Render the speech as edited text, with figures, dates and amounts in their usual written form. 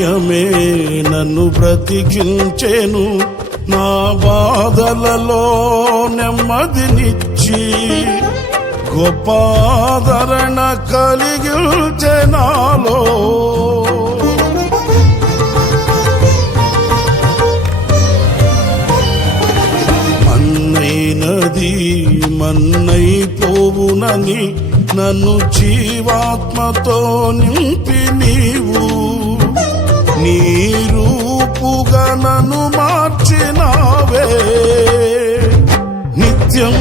వాక్యమే నన్ను బ్రతికించెను, నా బాధలలో నెమ్మదినిచ్చి గొప్ప ఆదరణ కలిగించె నాలో. మన్నైనది మన్నైపోవునని నన్ను జీవాత్మతో నింపి నీవు నీ రూపుగా నన్ను మార్చినావే. నిత్యం